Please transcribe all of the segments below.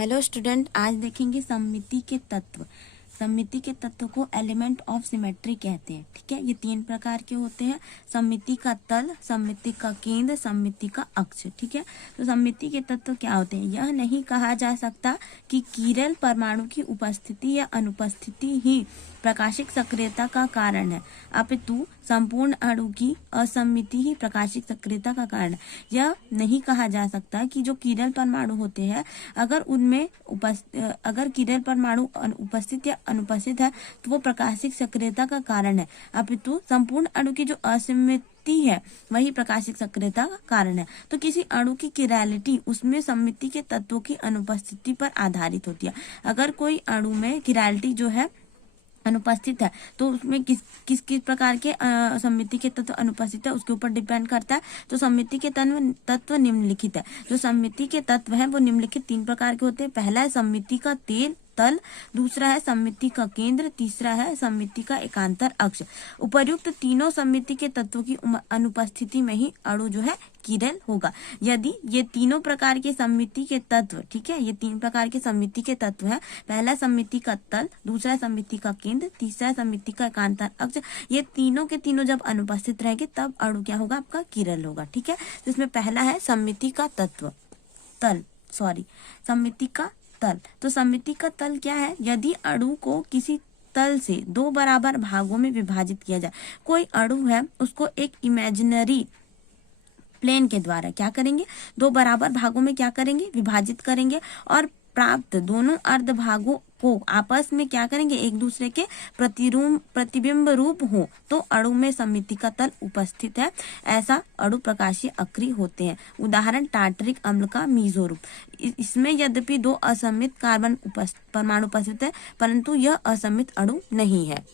Hello student, आज देखेंगे सममिति के तत्व। सममिति के तत्व को एलिमेंट ऑफ सिमेट्री कहते हैं। ठीक है, ये 3 प्रकार के होते हैं: सममिति का तल, सममिति का केंद्र, सममिति का अक्ष। ठीक है, तो सममिति के तत्व क्या होते हैं? यह नहीं कहा जा सकता कि किरण परमाणु की उपस्थिति या अनुपस्थिति ही प्रकाशिक सक्रियता का कारण है, अपितु संपूर्ण अणु की असममिति ही प्रकाशिक सक्रियता का कारण है। यह नहीं कहा जा सकता कि जो किरण परमाणु होते हैं, अगर किरण परमाणु उपस्थित या अनुपस्थित है तो वो प्रकाशिक सक्रियता का कारण है, अपितु संपूर्ण अणु की जो असममिति है वही प्रकाशिक सक्रियता का कारण है। तो किसी अणु की किरैलिटी उसमें सममिति के तत्वों की अनुपस्थिति पर आधारित होती है। अगर कोई अणु में किरैलिटी जो है अनुपस्थित है तो उसमें किस प्रकार के सममिति के तत्व अनुपस्थित है उसके ऊपर डिपेंड करता है। तो सममिति के तत्व निम्नलिखित है। जो सममिति के तत्व है वो निम्नलिखित 3 प्रकार के होते हैं। पहला है सममिति का तल, दूसरा है सममिति का केंद्र, तीसरा है सममिति का एकांतर अक्ष। उपर्युक्त तीनों सममिति के तत्वों की अनुपस्थिति में ही अणु जो है किरण होगा। यदि ये तीनों प्रकार के सममिति के तत्व, ठीक है, ये 3 प्रकार के सममिति के तत्व है। पहला सममिति का तल, दूसरा सममिति का केंद्र, तीसरा सममिति का एकांतर अक्ष। ये तीनों के तीनों जब अनुपस्थित रहेंगे तब अणु क्या होगा? आपका किरण होगा। ठीक है, तो इसमें पहला है सममिति का सममिति का तल। तो सममिति का तल क्या है? यदि अणु को किसी तल से 2 बराबर भागों में विभाजित किया जाए। कोई अणु है उसको एक इमेजिनरी प्लेन के द्वारा क्या करेंगे? 2 बराबर भागों में क्या करेंगे? विभाजित करेंगे और प्राप्त दोनों अर्ध भागों को आपस में क्या करेंगे? एक दूसरे के प्रतिबिंब रूप हो तो अणु में सममिति का तल उपस्थित है। ऐसा अणु प्रकाशीय अक्रिय होते हैं। उदाहरण टार्टरिक अम्ल का मीजो रूप। इसमें यद्यपि 2 असममित कार्बन परमाणु उपस्थित है परंतु यह असममित अणु नहीं है।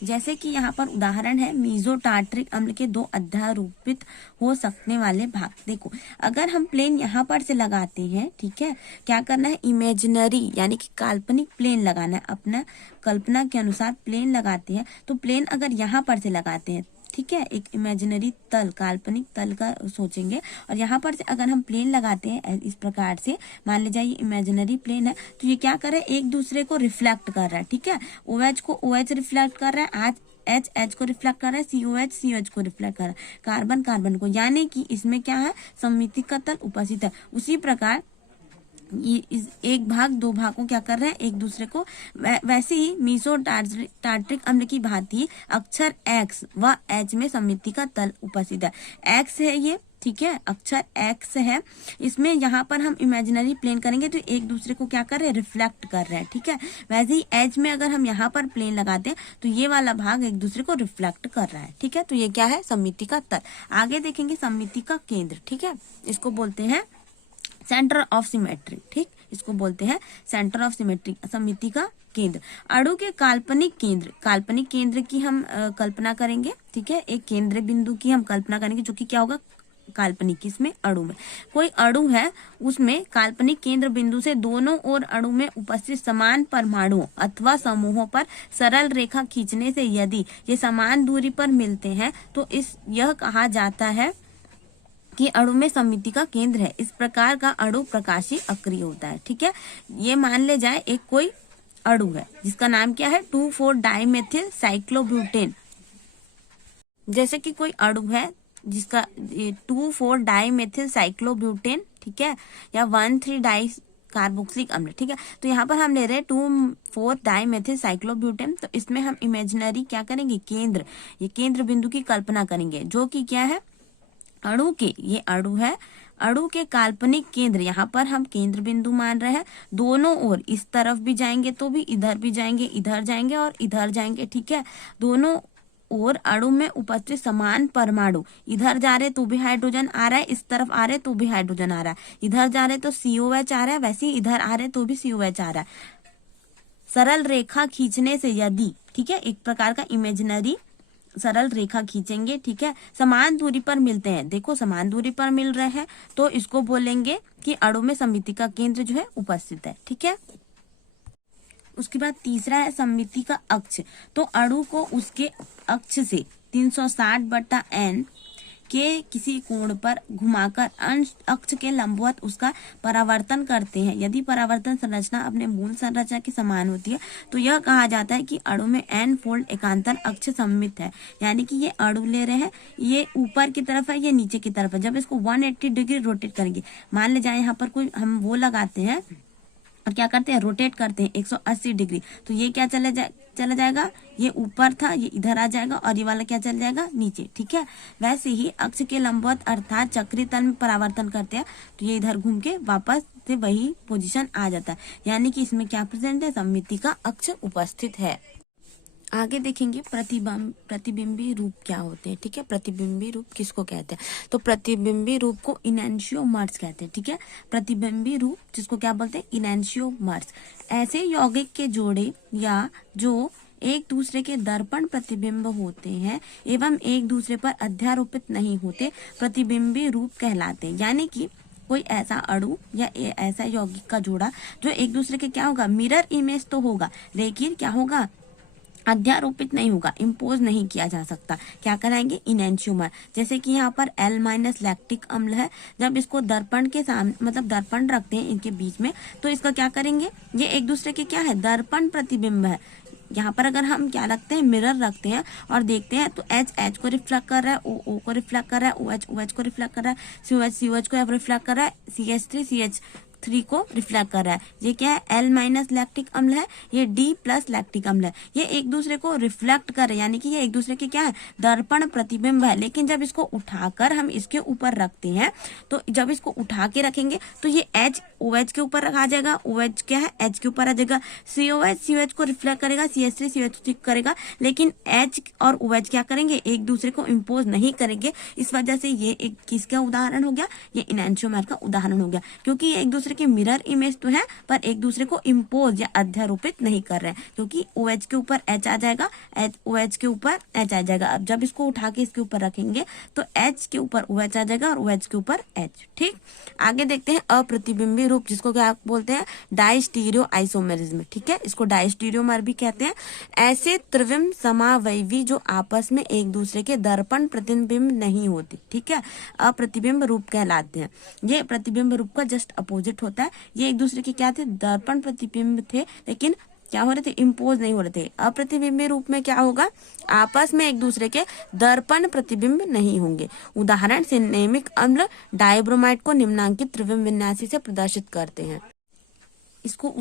जैसे कि यहाँ पर उदाहरण है मीजो टार्टरिक अम्ल के 2 अध्यारोपित हो सकने वाले भाग। देखो, अगर हम प्लेन यहाँ पर से लगाते हैं, ठीक है, क्या करना है? इमेजिनरी यानी कि काल्पनिक प्लेन लगाना है। अपना कल्पना के अनुसार प्लेन लगाते हैं तो प्लेन अगर यहाँ पर से लगाते हैं, ठीक है, एक इमेजिनरी तल, काल्पनिक तल का सोचेंगे और यहाँ पर से अगर हम प्लेन लगाते हैं इस प्रकार से, मान लीजिए ये इमेजिनरी प्लेन है, तो ये क्या कर रहा है? एक दूसरे को रिफ्लेक्ट कर रहा है। ठीक है, OH को OH रिफ्लेक्ट कर रहा है, H को रिफ्लेक्ट कर रहा है, COH को रिफ्लेक्ट कर रहा है, कार्बन को, यानी कि इसमें क्या है? सममिति का तल उपस्थित है। उसी प्रकार ये इस एक भाग 2 भाग को क्या कर रहे हैं? एक दूसरे को। वैसे ही मीसो टार्टरिक अम्ल की भांति अक्षर X व H में सममिति का तल उपस्थित है। X है ये, ठीक है, अक्षर X है। इसमें यहाँ पर हम इमेजिनरी प्लेन करेंगे तो एक दूसरे को क्या कर रहे हैं? रिफ्लेक्ट कर रहे हैं। ठीक है, वैसे ही H में अगर हम यहाँ पर प्लेन लगाते हैं तो ये वाला भाग एक दूसरे को रिफ्लेक्ट कर रहा है। ठीक है, तो ये क्या है? सममिति का तल। आगे देखेंगे सममिति का केंद्र। ठीक है, इसको बोलते हैं सेंटर ऑफ सिमेट्री। ठीक, इसको बोलते हैं सेंटर ऑफ सिमेट्री, सममिति का केंद्र। अणु के काल्पनिक केंद्र की हम कल्पना करेंगे। ठीक है, एक केंद्र बिंदु की हम कल्पना करेंगे जो कि क्या होगा? काल्पनिक। इसमें अणु में कोई अणु है, उसमें काल्पनिक केंद्र बिंदु से दोनों ओर अणु में उपस्थित समान परमाणुओं अथवा समूहों पर सरल रेखा खींचने से यदि ये समान दूरी पर मिलते हैं तो यह कहा जाता है कि अणु में सममिति का केंद्र है। इस प्रकार का अणु प्रकाशीय अक्रिय होता है। ठीक है, ये मान ले जाए एक कोई अणु है जिसका नाम क्या है? 2,4 डाइमेथिल साइक्लोब्यूटेन। जैसे कि कोई अणु है जिसका 2,4 डाइमेथिल साइक्लोब्यूटेन, ठीक है, या 1,3 डाई कार्बोक्सिलिक अम्ल। ठीक है, तो यहाँ पर हम ले रहे हैं 2,4 डाइमेथिल साइक्लोब्यूटेन। तो इसमें हम इमेजिनरी क्या करेंगे? केंद्र, ये केंद्र बिंदु की कल्पना करेंगे जो कि क्या है? अणु के, ये अणु है, अणु के काल्पनिक केंद्र, यहाँ पर हम केंद्र बिंदु मान रहे हैं। दोनों ओर, इस तरफ भी जाएंगे तो भी, इधर भी जाएंगे, इधर जाएंगे और इधर जाएंगे। ठीक है, दोनों और अणु में उपस्थित समान परमाणु, इधर जा रहे तो भी हाइड्रोजन आ रहा है, इस तरफ आ रहे तो भी हाइड्रोजन आ रहा है, इधर जा रहे तो COH आ रहा है, वैसे ही इधर आ रहे तो भी COH आ रहा है। सरल रेखा खींचने से यदि, ठीक है, एक प्रकार का इमेजिनरी सरल रेखा खींचेंगे, ठीक है, समान दूरी पर मिलते हैं। देखो, समान दूरी पर मिल रहे हैं तो इसको बोलेंगे कि अणु में सममिति का केंद्र जो है उपस्थित है। ठीक है, उसके बाद तीसरा है सममिति का अक्ष। तो अणु को उसके अक्ष से 360/n के किसी कोण पर घुमाकर अक्ष के लंबवत उसका परावर्तन करते हैं। यदि परावर्तन संरचना अपने मूल संरचना के समान होती है तो यह कहा जाता है कि अणु में n फोल्ड एकांतर अक्ष सममित है। यानी कि ये अणु ले रहे हैं, ये ऊपर की तरफ है, ये नीचे की तरफ है। जब इसको 180 डिग्री रोटेट करेंगे, मान ले जाए यहाँ पर कोई हम वो लगाते हैं और क्या करते हैं, रोटेट करते हैं 180 डिग्री, तो ये क्या चला जाएगा, ये ऊपर था, ये इधर आ जाएगा, और ये वाला क्या चल जाएगा, नीचे। ठीक है, वैसे ही अक्ष के लंबवत अर्थात चक्रीय तल में परावर्तन करते हैं तो ये इधर घूम के वापस से वही पोजीशन आ जाता है। यानी कि इसमें क्या प्रेजेंट है, सममिति का अक्ष उपस्थित है। आगे देखेंगे प्रतिबिंबी रूप क्या होते हैं। ठीक है, प्रतिबिंबी रूप किसको कहते हैं, तो प्रतिबिंबी रूप को इनैंशियोमर्स कहते हैं। ठीक है, प्रतिबिंबी रूप जिसको क्या बोलते हैं, इनैंशियोमर्स। ऐसे यौगिक के जोड़े या जो एक दूसरे के दर्पण प्रतिबिंब होते हैं एवं एक दूसरे पर अध्यारोपित नहीं होते प्रतिबिंबी रूप कहलाते हैं। यानी कि कोई ऐसा अणु या ऐसा यौगिक का जोड़ा जो एक दूसरे के क्या होगा, मिरर इमेज तो होगा, लेकिन क्या होगा, अध्यारोपित नहीं होगा, इम्पोज नहीं किया जा सकता। क्या कराएंगे, इनैंशियोमर। जैसे कि यहाँ पर L- लैक्टिक अम्ल है, जब इसको दर्पण के सामने मतलब दर्पण रखते हैं इनके बीच में, तो इसका क्या करेंगे, ये एक दूसरे के क्या है, दर्पण प्रतिबिंब है। यहाँ पर अगर हम क्या रखते हैं, मिरर रखते हैं और देखते हैं तो H को रिफ्लेक्ट कर रहा है, O को रिफ्लेक्ट कर रहा है, OH को रिफ्लेक्ट कर रहा है, COH को रिफ्लेक्ट कर रहा है, CH3 को रिफ्लेक्ट कर रहा है। ये क्या है, L- लैक्टिक अम्ल है, ये D+ लैक्टिक अम्ल है। ये एक दूसरे को रिफ्लेक्ट कर रहे हैं, यानी कि ये एक दूसरे के क्या है, दर्पण प्रतिबिंब है। लेकिन जब इसको उठाकर हम इसके ऊपर रखते हैं, तो जब इसको उठा के रखेंगे तो ये H OH के ऊपर आ जाएगा, OH क्या है, H के ऊपर आ जाएगा, COH को रिफ्लेक्ट करेगा, CH3 करेगा, लेकिन H और OH क्या करेंगे, एक दूसरे को इम्पोज नहीं करेंगे। इस वजह से ये एक किसका उदाहरण हो गया, ये इनैंशियोमर का उदाहरण हो गया, क्योंकि ये एक दूसरे के मिरर इमेज तो है पर एक दूसरे को इम्पोज या अध्यारोपित नहीं कर रहे हैं। क्योंकि OH के ऊपर H आ जाएगा, OH के ऊपर H आ जाएगा। अब जब इसको उठा के इसके ऊपर रखेंगे तो H के ऊपर OH आ जाएगा और OH के ऊपर H। ठीक, आगे देखते हैं अप्रतिबिंबी रूप, जिसको क्या बोलते हैं, डायस्टीरियो आइसोमेरिज्म। ठीक है, इसको डायस्टीरियोमर भी कहते हैं। ऐसे त्रिविम समावयवी जो आपस में एक दूसरे के दर्पण प्रतिबिंब नहीं होते, ठीक है, अप्रतिबिंब रूप कहलाते हैं। ये प्रतिबिंब रूप का जस्ट अपोजिट होता है। ये एक दूसरे के क्या थे, दर्पण प्रतिबिंब थे, लेकिन क्या हो रहे थे, इम्पोज नहीं हो रहे थे। अप्रतिबिंबी रूप में क्या होगा, आपस में एक दूसरे के दर्पण प्रतिबिंब नहीं होंगे। उदाहरण, सिनेमिक अम्ल डाइब्रोमाइड को निम्नांकित त्रिविम विन्यासी से प्रदर्शित करते हैं। इसको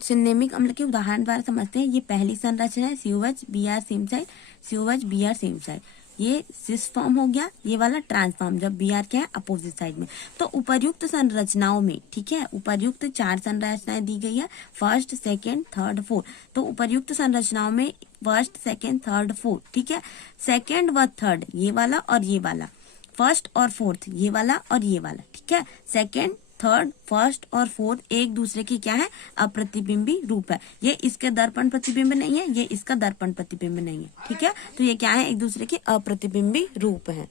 सिनेमिक अम्ल के उदाहरण द्वारा समझते हैं। ये पहली संरचना है, COH Br same side, COH Br same side, ये सिस फॉर्म हो गया, ये वाला ट्रांसफॉर्म, जब Br क्या है, अपोजिट साइड में। तो उपर्युक्त संरचनाओं में, ठीक है, उपर्युक्त 4 संरचनाएं दी गई है, फर्स्ट, सेकेंड, थर्ड, फोर्थ। तो उपर्युक्त संरचनाओं में फर्स्ट, सेकेंड, थर्ड, फोर्थ, ठीक है, सेकेंड व थर्ड ये वाला और ये वाला, फर्स्ट और फोर्थ ये वाला और ये वाला, ठीक है, सेकेंड, थर्ड, फर्स्ट और फोर्थ एक दूसरे की क्या है, अप्रतिबिंबी रूप है। ये इसके दर्पण प्रतिबिंब नहीं है, ये इसका दर्पण प्रतिबिंब नहीं है। ठीक है, तो ये क्या है, एक दूसरे के अप्रतिबिंबी रूप है।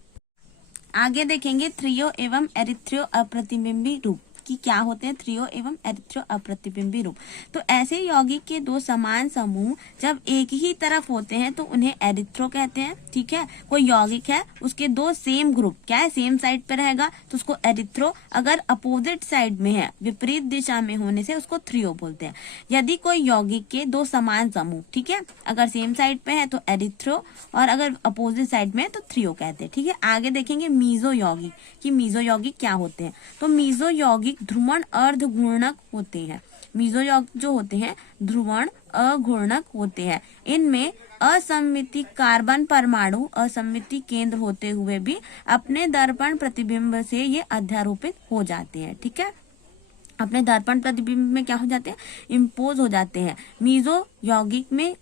आगे देखेंगे थ्रियो एवं एरिथ्रियो अप्रतिबिंबी रूप कि क्या होते हैं थ्रियो एवं एरिथ्रियो अप्रतिबिंबी रूप। तो ऐसे यौगिक के दो समान समूह जब एक ही तरफ होते हैं तो उन्हें एरिथ्रो कहते हैं। ठीक है, कोई यौगिक है उसके दो सेम ग्रुप क्या है, सेम साइड पे रहेगा तो उसको एरिथ्रो, अगर अपोजिट साइड में है, विपरीत दिशा में होने से उसको थ्रियो बोलते हैं। यदि कोई यौगिक के दो समान समूह, ठीक है, अगर सेम साइड पे है तो एरिथ्रो और अगर अपोजिट साइड में है तो थ्रियो कहते हैं। ठीक है, आगे देखेंगे मीजो यौगिक कि मीजो यौगिक क्या होते हैं। तो मीजो यौगिक ध्रुवण अर्धघूर्णक होते हैं। मीजो यौगिक जो होते हैं ध्रुवण अघूर्णक होते हैं। इनमें असममिति कार्बन परमाणु असममिति केंद्र होते हुए भी अपने दर्पण प्रतिबिंब से ये अध्यारोपित हो जाते हैं। ठीक है, अपने दर्पण प्रतिबिंब में क्या हो जाते हैं, इम्पोज हो जाते हैं। मीजो यौगिक में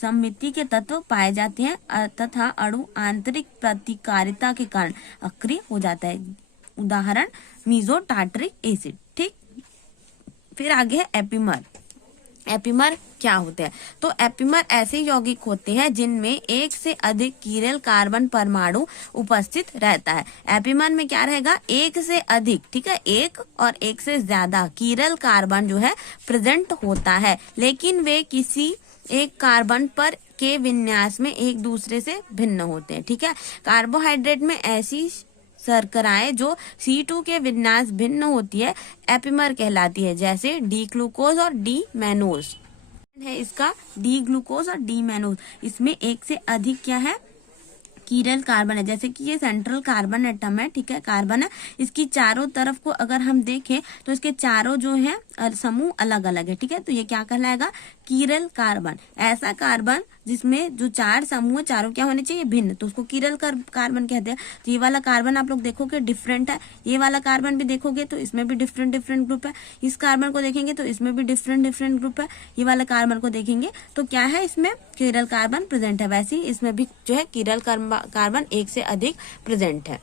सममिति के तत्व पाए जाते हैं तथा अणु आंतरिक प्रतिकारिता के कारण अक्रिय हो जाता है। उदाहरण मीजो टार्टरिक एसिड। ठीक, फिर आगे है एपिमर। एपिमर क्या होते हैं, तो एपिमर ऐसे यौगिक होते हैं जिनमें एक से अधिक कीरल कार्बन परमाणु उपस्थित रहता है। एपिमर में क्या रहेगा, एक से अधिक, ठीक है, एक और एक से ज्यादा कीरल कार्बन जो है प्रेजेंट होता है, लेकिन वे किसी एक कार्बन पर के विन्यास में एक दूसरे से भिन्न होते हैं। ठीक है, कार्बोहाइड्रेट में ऐसी शर्कराएं जो C2 के विन्यास भिन्न होती है एपिमर कहलाती है, जैसे डी ग्लूकोज और डी मैनोज है इसका, डी ग्लूकोज और डी मैनोज। इसमें एक से अधिक क्या है, कीरल कार्बन है। जैसे कि ये सेंट्रल कार्बन एटम है, ठीक है, कार्बन है, इसकी चारों तरफ को अगर हम देखें तो इसके चारों जो है समूह अलग अलग है। ठीक है, तो ये क्या कहलाएगा, कीरल कार्बन। ऐसा कार्बन जिसमें जो चार समूह चारों क्या होने चाहिए, भिन्न, तो उसको कीरल कार्बन कहते हैं। तो ये वाला कार्बन आप लोग देखोगे डिफरेंट है, ये वाला कार्बन भी देखोगे तो इसमें भी डिफरेंट डिफरेंट ग्रुप है, इस कार्बन को देखेंगे तो इसमें भी डिफरेंट डिफरेंट ग्रुप है, ये वाला कार्बन को देखेंगे तो क्या है, इसमें कीरल कार्बन प्रेजेंट है। वैसे ही इसमें भी जो है कीरल कार्बन एक से अधिक प्रेजेंट है।